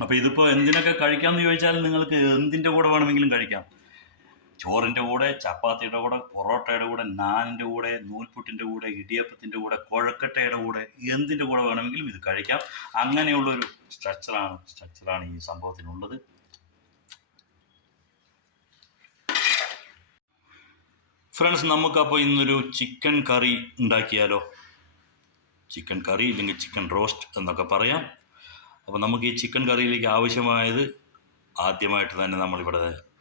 അപ്പോൾ ഇതിപ്പോ എന്തിനൊക്കെ കഴിക്കാമെന്ന് ചോദിച്ചാൽ നിങ്ങൾക്ക് എന്തിന്റെ കൂടെ വേണമെങ്കിലും കഴിക്കാം. ചോറിന്റെ കൂടെ ചപ്പാത്തിയുടെ കൂടെ പൊറോട്ടയുടെ കൂടെ നാനിന്റെ കൂടെ നൂൽപുട്ടിന്റെ കൂടെ ഇടിയപ്പത്തിന്റെ കൂടെ കുഴക്കട്ടയുടെ കൂടെ എന്തിന്റെ കൂടെ വേണമെങ്കിലും ഇത് കഴിക്കാം. അങ്ങനെയുള്ളൊരു സ്ട്രക്ചറാണ് സ്ട്രക്ചറാണ് ഈ സംഭവത്തിനുള്ളത്. ഫ്രണ്ട്സ് നമുക്കപ്പോൾ ഇന്നൊരു ചിക്കൻ കറി ഉണ്ടാക്കിയാലോ? ചിക്കൻ കറി ഇല്ലെങ്കിൽ ചിക്കൻ റോസ്റ്റ് എന്നൊക്കെ പറയാം. അപ്പോൾ നമുക്ക് ഈ ചിക്കൻ കറിയിലേക്ക് ആവശ്യമായത് ആദ്യമായിട്ട് തന്നെ നമ്മളിവിടെ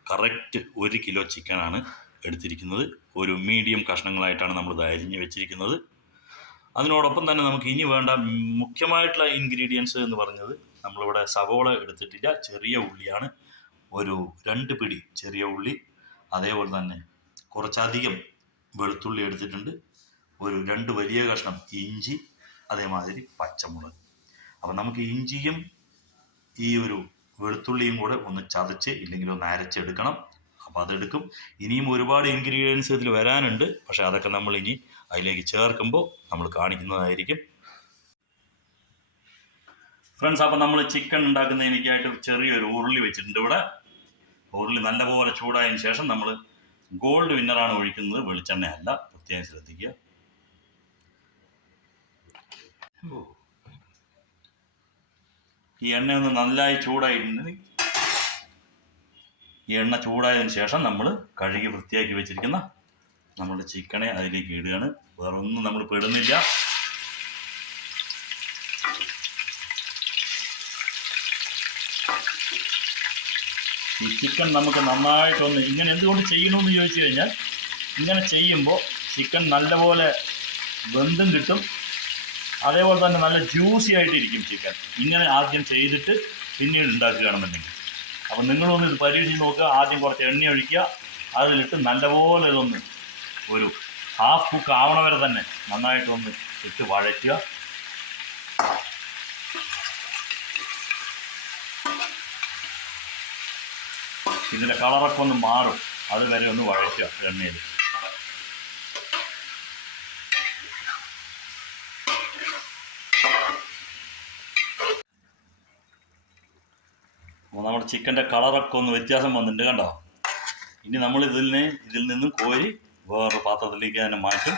കറക്റ്റ് ഒരു കിലോ ചിക്കനാണ് എടുത്തിരിക്കുന്നത്. ഒരു മീഡിയം കഷ്ണങ്ങളായിട്ടാണ് നമ്മൾ അരിഞ്ഞ് വെച്ചിരിക്കുന്നത്. അതിനോടൊപ്പം തന്നെ നമുക്ക് ഇനി വേണ്ട മുഖ്യമായിട്ടുള്ള ഇൻഗ്രീഡിയൻസ് എന്ന് പറഞ്ഞത് നമ്മളിവിടെ സവോള എടുത്തിട്ടില്ല. ചെറിയ ഉള്ളിയാണ്. ഒരു രണ്ട് പിടി ചെറിയ ഉള്ളി അതേപോലെ തന്നെ കുറച്ചധികം വെളുത്തുള്ളി എടുത്തിട്ടുണ്ട്. ഒരു രണ്ട് വലിയ കഷ്ണം ഇഞ്ചി അതേമാതിരി പച്ചമുളക്. അപ്പം നമുക്ക് ഇഞ്ചിയും ഈ ഒരു വെളുത്തുള്ളിയും കൂടെ ഒന്ന് ചതച്ച് ഇല്ലെങ്കിൽ ഒന്ന് അരച്ചെടുക്കണം. അപ്പോൾ അതെടുക്കും. ഇനിയും ഒരുപാട് ഇൻഗ്രീഡിയൻസ് ഇതിൽ വരാനുണ്ട്. പക്ഷേ അതൊക്കെ നമ്മൾ ഇനി അതിലേക്ക് ചേർക്കുമ്പോൾ നമ്മൾ കാണിക്കുന്നതായിരിക്കും. ഫ്രണ്ട്സ് അപ്പം നമ്മൾ ചിക്കൻ ഉണ്ടാക്കുന്ന എനിക്കായിട്ട് ചെറിയൊരു ഉരുളി വെച്ചിട്ടുണ്ട് ഇവിടെ. ഉരുളി നല്ലപോലെ ചൂടായതിന് ശേഷം നമ്മൾ ഗോൾഡ് വിന്നറാണ് ഒഴിക്കുന്നത്. വെളിച്ചെണ്ണയല്ല. പ്രത്യേകം ശ്രദ്ധിക്കുക. ഓ. ഈ എണ്ണ ഒന്ന് നന്നായി ചൂടായിട്ടുണ്ട്. ഈ എണ്ണ ചൂടായതിനു ശേഷം നമ്മൾ കഴുകി വൃത്തിയാക്കി വെച്ചിരിക്കുന്ന നമ്മുടെ ചിക്കനെ അതിലേക്ക് ഇടുകയാണ്. വേറെ ഒന്നും നമ്മൾ പെടുന്നില്ല. ഈ ചിക്കൻ നമുക്ക് നന്നായിട്ടൊന്ന് ഇങ്ങനെ എന്തുകൊണ്ട് ചെയ്യണമെന്ന് ചോദിച്ചു കഴിഞ്ഞാൽ ഇങ്ങനെ ചെയ്യുമ്പോൾ ചിക്കൻ നല്ലപോലെ ബന്ധം കിട്ടും. അതേപോലെ തന്നെ നല്ല ജ്യൂസി ആയിട്ടിരിക്കും ചിക്കൻ ഇങ്ങനെ ആദ്യം ചെയ്തിട്ട് പിന്നീട് ഉണ്ടാക്കുകയാണെന്നുണ്ടെങ്കിൽ. അപ്പം നിങ്ങളൊന്ന് ഇത് പരീക്ഷിച്ച് നോക്കുക. ആദ്യം കുറച്ച് എണ്ണ ഒഴിക്കുക. അതിലിട്ട് നല്ലപോലെ ഇതൊന്ന് ഒരു ഹാഫ് കുക്ക് ആവണ വരെ തന്നെ നന്നായിട്ടൊന്ന് ഇട്ട് വഴറ്റുക. ഇതിന്റെ കളറൊക്കെ ഒന്ന് മാറും. അതുവരെ ഒന്ന് വഴറ്റുക എണ്ണയിൽ. നമ്മുടെ ചിക്കന്റെ കളറൊക്കെ ഒന്ന് വ്യത്യാസം വന്നിട്ടുണ്ട് കണ്ടോ? ഇനി നമ്മൾ ഇതിൽ നിന്ന് ഇതിൽ നിന്നും കോരി വേറൊരു പാത്രത്തിലേക്ക് തന്നെ മാറ്റും.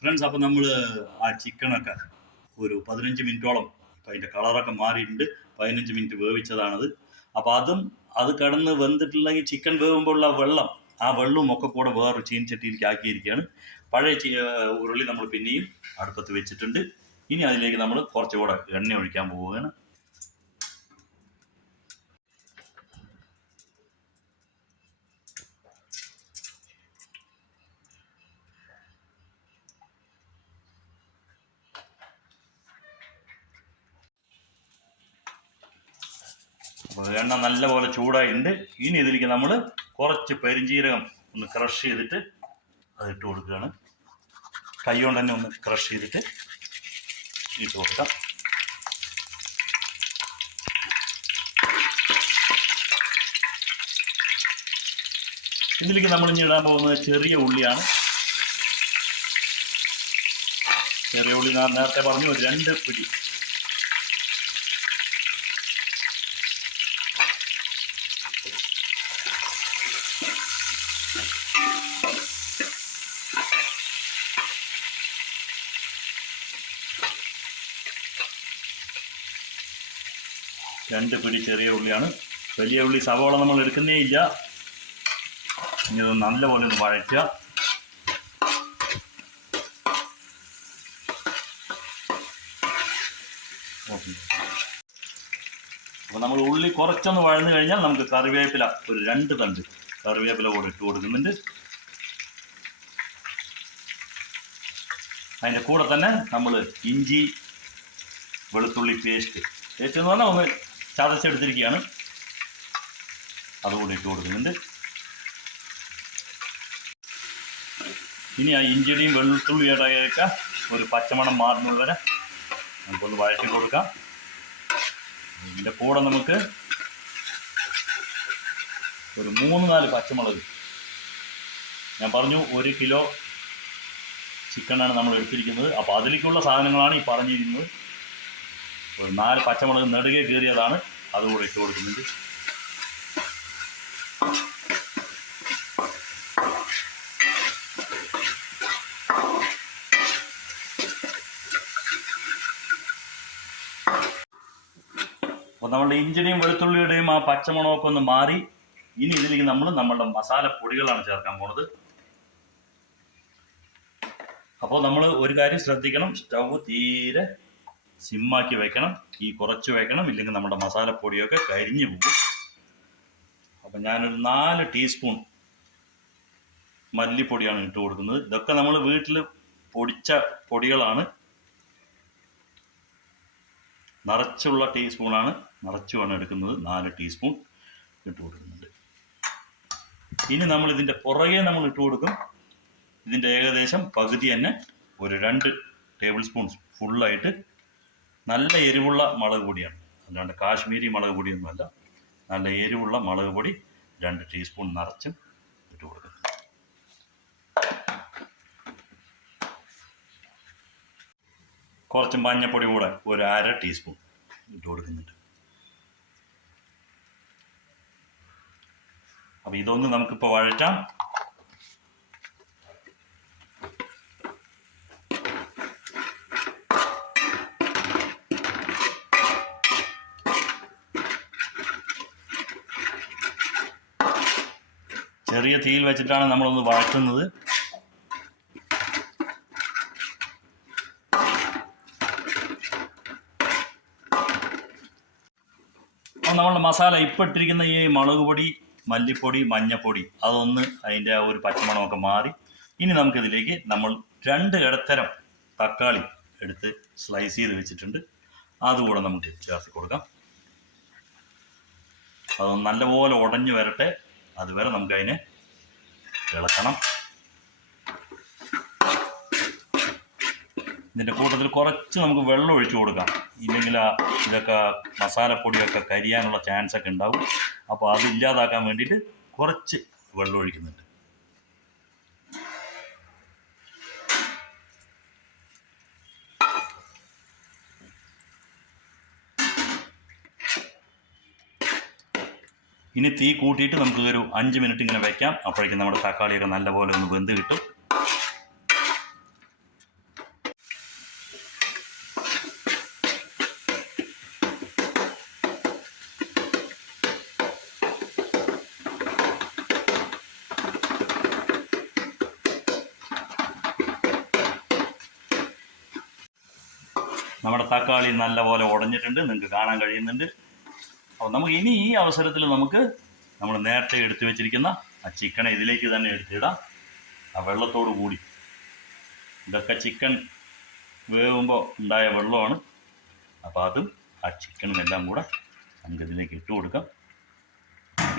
ഫ്രണ്ട്സ് അപ്പോൾ നമ്മൾ ആ ചിക്കനൊക്കെ ഒരു പതിനഞ്ച് മിനിറ്റോളം ഇപ്പം അതിന്റെ കളറൊക്കെ മാറിയിട്ടുണ്ട്. പതിനഞ്ച് മിനിറ്റ് വേവിച്ചതാണത്. അപ്പോൾ അതും അത് കടന്ന് വെന്തിട്ടില്ലെങ്കിൽ ചിക്കൻ വേവുമ്പോഴുള്ള വെള്ളം ആ വെള്ളവും ഒക്കെ കൂടെ വേറൊരു ചീനച്ചട്ടിയിലേക്ക് ആക്കിയിരിക്കുകയാണ്. പഴയ ഉരുളി നമ്മൾ പിന്നെയും അടുപ്പത്ത് വെച്ചിട്ടുണ്ട്. ഇനി അതിലേക്ക് നമ്മൾ കുറച്ചുകൂടെ എണ്ണ ഒഴിക്കാൻ പോവുകയാണ്. എണ്ണ നല്ലപോലെ ചൂടായിട്ടുണ്ട്. ഇനി ഇതിലേക്ക് നമ്മൾ കുറച്ച് പെരിഞ്ജീരകം ഒന്ന് ക്രഷ് ചെയ്തിട്ട് അത് ഇട്ട് കൊടുക്കുകയാണ്. കൈ കൊണ്ട് തന്നെ ഒന്ന് ക്രഷ് ചെയ്തിട്ട് ഇട്ട് കൊടുക്കാം. ഇതിലേക്ക് നമ്മൾ ഇനി ഇടാൻ പോകുന്നത് ചെറിയ ഉള്ളിയാണ്. ചെറിയ ഉള്ളി നേരത്തെ പറഞ്ഞു രണ്ട് പിടി രണ്ട് പിടി ചെറിയ ഉള്ളിയാണ്. വലിയ ഉള്ളി സവോള നമ്മൾ എടുക്കുന്നേ ഇല്ല. ഇനി ഇത് നല്ലപോലെ ഒന്ന് വഴറ്റുക. അപ്പോൾ നമ്മൾ ഉള്ളി കുറച്ചൊന്ന് വഴന്നു കഴിഞ്ഞാൽ നമുക്ക് കറിവേപ്പില ഒരു രണ്ട് തണ്ട് കറിവേപ്പില കൂടെ ഇട്ട് കൊടുക്കുന്നുണ്ട്. അതിന്റെ കൂടെ തന്നെ നമ്മൾ ഇഞ്ചി വെളുത്തുള്ളി പേസ്റ്റ് പേസ്റ്റ് എന്ന് പറഞ്ഞാൽ ഒന്ന് ചതച്ചെടുത്തിരിക്കുകയാണ് അതുകൂടി ഇട്ട് കൊടുക്കുന്നുണ്ട്. ഇനി ആ ഇഞ്ചിയുടെയും വെളുത്തുള്ളിയുടെയൊക്കെ ഒരു പച്ചമണം മാറുന്നത് വരെ നമുക്കൊന്ന് വഴറ്റി കൊടുക്കാം. ഇതിന്റെ കൂടെ നമുക്ക് ഒരു മൂന്ന് നാല് പച്ചമുളക്. ഞാൻ പറഞ്ഞു ഒരു കിലോ ചിക്കനാണ് നമ്മൾ എടുത്തിരിക്കുന്നത്. അപ്പോൾ അതിലേക്കുള്ള സാധനങ്ങളാണ് ഈ പറഞ്ഞിരിക്കുന്നത്. ഒരു നാല് പച്ചമുളക് നെടുകെ കീറിയതാണ് അതുകൂടെ ഇട്ട് കൊടുക്കുന്നുണ്ട്. അപ്പോൾ നമ്മളുടെ വെളുത്തുള്ളിയുടെയും ആ പച്ചമുളകൊക്കെ ഒന്ന് മാറി. ഇനി ഇതിലേക്ക് നമ്മൾ നമ്മളുടെ മസാല പൊടികളാണ് ചേർക്കാൻ പോണത്. അപ്പോൾ നമ്മൾ ഒരു കാര്യം ശ്രദ്ധിക്കണം. സ്റ്റൗ തീരെ സിമ്മാക്കി വെക്കണം ഈ കുറച്ച് വെക്കണം ഇല്ലെങ്കിൽ നമ്മുടെ മസാലപ്പൊടിയൊക്കെ കരിഞ്ഞു പോകും. അപ്പം ഞാനൊരു നാല് ടീസ്പൂൺ മല്ലിപ്പൊടിയാണ് ഇട്ട് കൊടുക്കുന്നത്. ഇതൊക്കെ നമ്മൾ വീട്ടിൽ പൊടിച്ച പൊടികളാണ്. നിറച്ചുള്ള ടീസ്പൂണാണ് നിറച്ചുമാണ് എടുക്കുന്നത്. നാല് ടീസ്പൂൺ ഇട്ട് കൊടുക്കുന്നുണ്ട്. ഇനി നമ്മൾ ഇതിന്റെ പുറകെ നമ്മൾ ഇട്ട് കൊടുക്കും. ഇതിന്റെ ഏകദേശം പകുതി തന്നെ ഒരു രണ്ട് ടേബിൾ സ്പൂൺ ഫുള്ളായിട്ട് നല്ല എരിവുള്ള മുളക് പൊടിയാണ്. അല്ലാണ്ട് കാശ്മീരി മുളക് പൊടിയൊന്നുമല്ല. നല്ല എരിവുള്ള മുളക് പൊടി രണ്ട് ടീസ്പൂൺ നിറച്ചും ഇട്ട് കൊടുക്കും. കുറച്ച് മഞ്ഞപ്പൊടി കൂടെ ഒരു അര ടീസ്പൂൺ ഇട്ട് കൊടുക്കുന്നുണ്ട്. അപ്പോൾ ഇതൊന്ന് നമുക്കിപ്പോൾ വഴറ്റാം. ചെറിയ തീയിൽ വെച്ചിട്ടാണ് നമ്മളൊന്ന് വഴറ്റുന്നത്. നമ്മളുടെ മസാല ഇപ്പോൾ ഇട്ടിരിക്കുന്ന ഈ മുളക് പൊടി മല്ലിപ്പൊടി മഞ്ഞപ്പൊടി അതൊന്ന് അതിന്റെ ആ ഒരു പച്ചമണമൊക്കെ മാറി. ഇനി നമുക്കിതിലേക്ക് നമ്മൾ രണ്ട് ഇടത്തരം തക്കാളി എടുത്ത് സ്ലൈസ് ചെയ്ത് വെച്ചിട്ടുണ്ട്. അതുകൂടെ നമുക്ക് ചേർത്ത് കൊടുക്കാം. അത് നല്ലപോലെ ഉടഞ്ഞു വരട്ടെ. അതുവരെ നമുക്കതിനെ ഇളക്കണം. ഇതിന്റെ കൂട്ടത്തിൽ കുറച്ച് നമുക്ക് വെള്ളം ഒഴിച്ചു കൊടുക്കാം. ഇല്ലെങ്കിൽ ഇതൊക്കെ മസാലപ്പൊടിയൊക്കെ കരിയാനുള്ള ചാൻസ് ഒക്കെ ഉണ്ടാവും. അപ്പോൾ അത് ഇല്ലാതാക്കാൻ വേണ്ടിയിട്ട് കുറച്ച് വെള്ളം ഒഴിക്കുന്നുണ്ട്. ഇനി തീ കൂട്ടിയിട്ട് നമുക്ക് ഒരു അഞ്ച് മിനിറ്റ് ഇങ്ങനെ വെക്കാം. അപ്പോഴേക്കും നമ്മുടെ തക്കാളിയൊക്കെ നല്ലപോലെ ഒന്ന് വെന്ത് കിട്ടും. നമ്മുടെ തക്കാളി നല്ലപോലെ ഉടഞ്ഞിട്ടുണ്ട്. നിങ്ങൾക്ക് കാണാൻ കഴിയുന്നുണ്ട്. അപ്പോൾ നമുക്ക് ഇനി ഈ അവസരത്തിൽ നമുക്ക് നമ്മൾ നേരത്തെ എടുത്തു വെച്ചിരിക്കുന്ന ആ ചിക്കനെ ഇതിലേക്ക് തന്നെ എടുത്തിടാം. ആ വെള്ളത്തോട് കൂടി. ഇതൊക്കെ ചിക്കൻ വേവുമ്പോൾ ഉണ്ടായ വെള്ളമാണ്. അപ്പോൾ അതും ആ ചിക്കനും എല്ലാം കൂടെ നമുക്ക് ഇതിലേക്ക് ഇട്ട് കൊടുക്കാം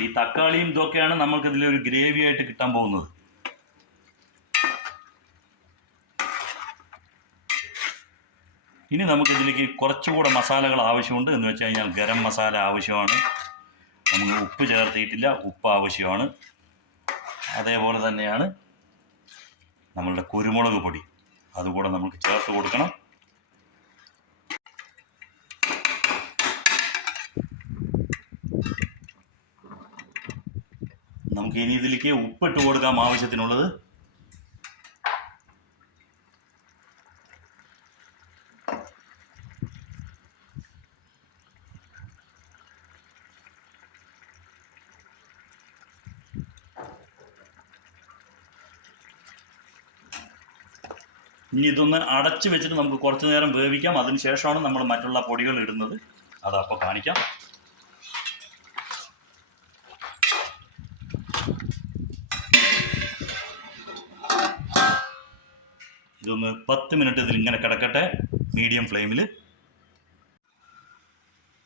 ഈ തക്കാളിയും ഇതൊക്കെയാണ് നമുക്കിതിലൊരു ഗ്രേവി ആയിട്ട് കിട്ടാൻ പോകുന്നത്. ഇനി നമുക്ക് ഇതിലേക്ക് കുറച്ചുകൂടെ മസാലകൾ ആവശ്യമുണ്ട് എന്ന് വെച്ച് കഴിഞ്ഞാൽ ഗരം മസാല ആവശ്യമാണ്. നമുക്ക് ഉപ്പ് ചേർത്തിയിട്ടില്ല ഉപ്പ് ആവശ്യമാണ്. അതേപോലെ തന്നെയാണ് നമ്മളുടെ കുരുമുളക് പൊടി. അതുകൂടെ നമുക്ക് ചേർത്ത് കൊടുക്കണം. നമുക്ക് ഇനി ഇതിലേക്ക് ഉപ്പിട്ട് കൊടുക്കാം ആവശ്യത്തിനുള്ളത്. ഇനി ഇതൊന്ന് അടച്ചു വെച്ചിട്ട് നമുക്ക് കുറച്ചു നേരം വേവിക്കാം. അതിനുശേഷമാണ് നമ്മൾ മറ്റുള്ള പൊടികൾ ഇടുന്നത്. അതപ്പോൾ കാണിക്കാം. ഇതൊന്ന് പത്ത് മിനിറ്റ് ഇതിൽ ഇങ്ങനെ കിടക്കട്ടെ മീഡിയം ഫ്ലെയിമിൽ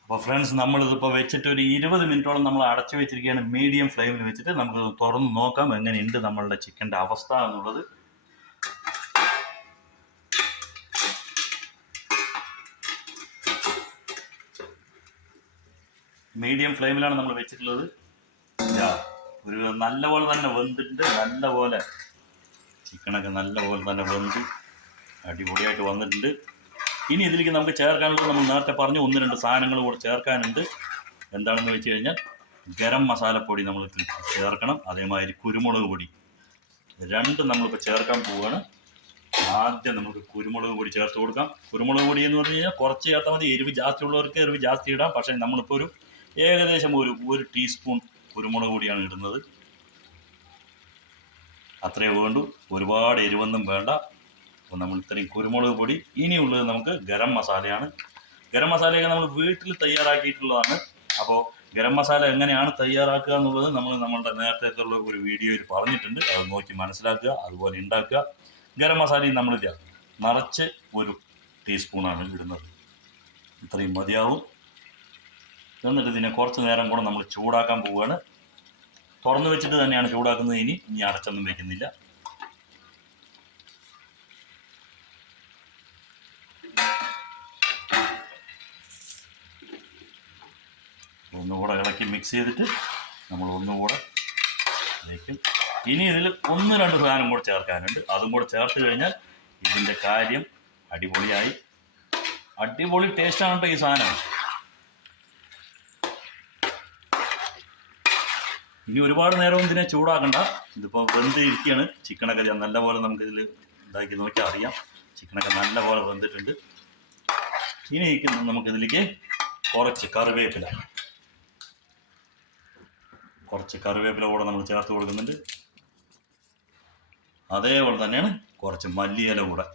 അപ്പോൾ ഫ്രണ്ട്സ് നമ്മളിതിപ്പോൾ വെച്ചിട്ട് ഒരു ഇരുപത് മിനിറ്റോളം നമ്മൾ അടച്ചു വെച്ചിരിക്കുകയാണ്. മീഡിയം ഫ്ലെയിമിൽ വെച്ചിട്ട് നമുക്ക് തുറന്ന് നോക്കാം. എങ്ങനെയുണ്ട് നമ്മളുടെ ചിക്കന്റെ അവസ്ഥ എന്നുള്ളത് മീഡിയം ഫ്ലെയിമിലാണ് നമ്മൾ വെച്ചിട്ടുള്ളത്. ഒരു നല്ലപോലെ തന്നെ വെന്തിട്ടുണ്ട് നല്ലപോലെ ചിക്കനൊക്കെ നല്ലപോലെ തന്നെ വെന്ത് അടിപൊളിയായിട്ട് വന്നിട്ടുണ്ട്. ഇനി ഇതിലേക്ക് നമുക്ക് ചേർക്കാനുള്ളത് നമ്മൾ നേരത്തെ പറഞ്ഞു ഒന്ന് രണ്ട് സാധനങ്ങൾ കൂടെ ചേർക്കാനുണ്ട്. എന്താണെന്ന് വെച്ച് കഴിഞ്ഞാൽ ഗരം മസാലപ്പൊടി നമ്മൾ ചേർക്കണം അതേമാതിരി കുരുമുളക് പൊടി. രണ്ട് നമ്മളിപ്പോൾ ചേർക്കാൻ പോവുകയാണ്. ആദ്യം നമുക്ക് കുരുമുളക് പൊടി ചേർത്ത് കൊടുക്കാം. കുരുമുളക് പൊടി എന്ന് പറഞ്ഞു കഴിഞ്ഞാൽ കുറച്ച് ചേർത്താൽ മതി എരിവ് ജാസ്തി ഉള്ളവർക്ക് എരിവ് ജാസ്തി ഇടാം പക്ഷേ നമ്മളിപ്പോൾ ഒരു ഏകദേശം ഒരു ഒരു ടീസ്പൂൺ കുരുമുളക് പൊടിയാണ് ഇടുന്നത്. അത്രേ വേണ്ടു. ഒരുപാട് എരിവൊന്നും വേണ്ട. അപ്പോൾ നമ്മൾ ഇത്രയും കുരുമുളക് പൊടി ഇനിയുള്ളത് നമുക്ക് ഗരം മസാലയാണ്. ഗരം മസാലയൊക്കെ നമ്മൾ വീട്ടിൽ തയ്യാറാക്കിയിട്ടുള്ളതാണ്. അപ്പോൾ ഗരം മസാല എങ്ങനെയാണ് തയ്യാറാക്കുക എന്നുള്ളത് നമ്മൾ നമ്മളുടെ നേരത്തെ ഉള്ള ഒരു വീഡിയോയിൽ പറഞ്ഞിട്ടുണ്ട്. അത് നോക്കി മനസ്സിലാക്കുക അതുപോലെ ഉണ്ടാക്കുക. ഗരം മസാലയും നമ്മൾ നിറച്ച് ഒരു ടീസ്പൂണാണ് ഇടുന്നത്. ഇത്രയും മതിയാവും. എന്നിട്ട് ഇതിനെ കുറച്ച് നേരം കൂടെ നമ്മൾ ചൂടാക്കാൻ പോവുകയാണ്. തുറന്നു വെച്ചിട്ട് തന്നെയാണ് ചൂടാക്കുന്നത്. ഇനി ഇനി അടച്ചൊന്നും വെക്കുന്നില്ല. ഒന്നുകൂടെ ഇളക്കി മിക്സ് ചെയ്തിട്ട് നമ്മൾ ഒന്നുകൂടെ വയ്ക്കും ഇനി ഇതിൽ ഒന്ന് രണ്ട് സാധനം കൂടെ ചേർക്കാനുണ്ട്. അതും കൂടെ ചേർത്ത് കഴിഞ്ഞാൽ ഇതിന്റെ കാര്യം അടിപൊളിയായി. അടിപൊളി ടേസ്റ്റാണ് കേട്ടോ ഈ സാധനം. ഇനി ഒരുപാട് നേരം ഇതിനെ ചൂടാക്കണ്ട. ഇതിപ്പോൾ വെന്ത് ഇരിക്കുകയാണ് ചിക്കനൊക്കെ നല്ല നല്ലപോലെ നമുക്ക് ഇതിൽ ഇതാക്കി നോക്കിയാൽ അറിയാം. ചിക്കനൊക്കെ നല്ലപോലെ വെന്തിട്ടുണ്ട്. ഇനി നമുക്ക് ഇതിലേക്ക് കുറച്ച് കറിവേപ്പില. കുറച്ച് കറിവേപ്പില കൂടെ നമ്മൾ ചേർത്ത് കൊടുക്കുന്നുണ്ട്. അതേപോലെ തന്നെയാണ് കുറച്ച് മല്ലിയില കൂടെ.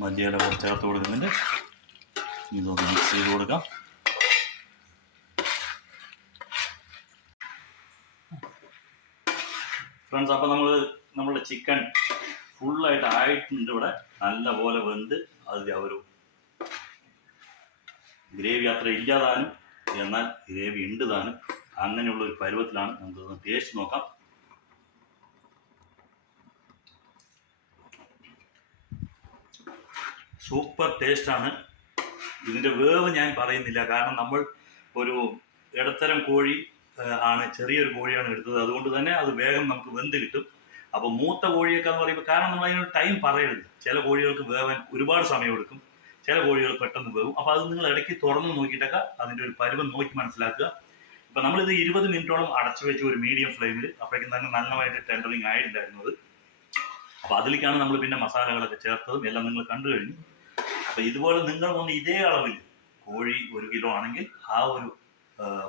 മല്ലിയില കുറച്ച് ചേർത്ത് കൊടുക്കുന്നുണ്ട് ഇതൊന്ന് മിക്സ് ചെയ്ത് കൊടുക്കാം. ഫ്രണ്ട്സ് അപ്പോൾ നമ്മൾ നമ്മുടെ ചിക്കൻ ഫുള്ളായിട്ട് ആയിട്ടുണ്ട് ഇവിടെ. നല്ല പോലെ വെന്ത് അത് ഒരു ഗ്രേവി അത്ര ഇല്ലാതാനും എന്നാൽ ഗ്രേവി ഉണ്ട് താനും. അങ്ങനെയുള്ള ഒരു പരുവത്തിലാണ് നമുക്കൊന്ന് ടേസ്റ്റ് നോക്കാം. സൂപ്പർ ടേസ്റ്റാണ്. ഇതിന്റെ വേവ് ഞാൻ പറയുന്നില്ല. കാരണം നമ്മൾ ഒരു ഇടത്തരം കോഴി ആണ് ചെറിയൊരു കോഴിയാണ് എടുത്തത്. അതുകൊണ്ട് തന്നെ അത് വേഗം നമുക്ക് വെന്ത് കിട്ടും. അപ്പോൾ മൂത്ത കോഴിയൊക്കെ എന്ന് പറയുമ്പോൾ കാരണം നമ്മൾ അതിനൊരു ടൈം പറയരുത്. ചില കോഴികൾക്ക് വേവാൻ ഒരുപാട് സമയം എടുക്കും. ചില കോഴികൾ പെട്ടെന്ന് വേവും. അപ്പോൾ അത് നിങ്ങൾ ഇടയ്ക്ക് തുറന്ന് നോക്കിയിട്ടൊക്കെ അതിന്റെ ഒരു പരുവം നോക്കി മനസ്സിലാക്കുക. ഇപ്പം നമ്മളിത് ഇരുപത് മിനിറ്റോളം അടച്ചു വെച്ച് ഒരു മീഡിയം ഫ്ലെയിമിൽ അപ്പോഴേക്കും തന്നെ നല്ലതായിട്ട് ടെൻഡറിങ് ആയിട്ടുണ്ടായിരുന്നത് അപ്പോൾ അതിലേക്കാണ് നമ്മൾ പിന്നെ മസാലകളൊക്കെ ചേർത്തതും എല്ലാം നിങ്ങൾ കണ്ടു കഴിഞ്ഞു. അപ്പോൾ ഇതുപോലെ നിങ്ങൾ ഒന്ന് ഇതേ അളവിൽ കോഴി ഒരു കിലോ ആണെങ്കിൽ ആ ഒരു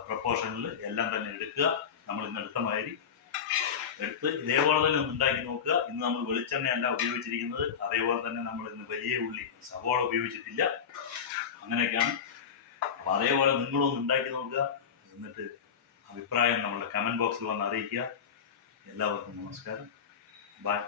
പ്രപ്പോർഷനിൽ എല്ലാം തന്നെ എടുക്കുക. നമ്മൾ ഇന്ന് എടുത്ത മാതിരി എടുത്ത് ഇതേപോലെ തന്നെ ഒന്ന് ഉണ്ടാക്കി നോക്കുക. ഇന്ന് നമ്മൾ വെളിച്ചെണ്ണയല്ല ഉപയോഗിച്ചിരിക്കുന്നത്. അതേപോലെ തന്നെ നമ്മൾ ഇന്ന് വലിയ ഉള്ളി സവോള ഉപയോഗിച്ചിട്ടില്ല. അങ്ങനെയൊക്കെയാണ്. അപ്പൊ അതേപോലെ നിങ്ങളൊന്ന് ഉണ്ടാക്കി നോക്കുക. എന്നിട്ട് അഭിപ്രായം നമ്മളുടെ കമന്റ് ബോക്സിൽ വന്ന് അറിയിക്കുക. എല്ലാവർക്കും നമസ്കാരം. ബൈ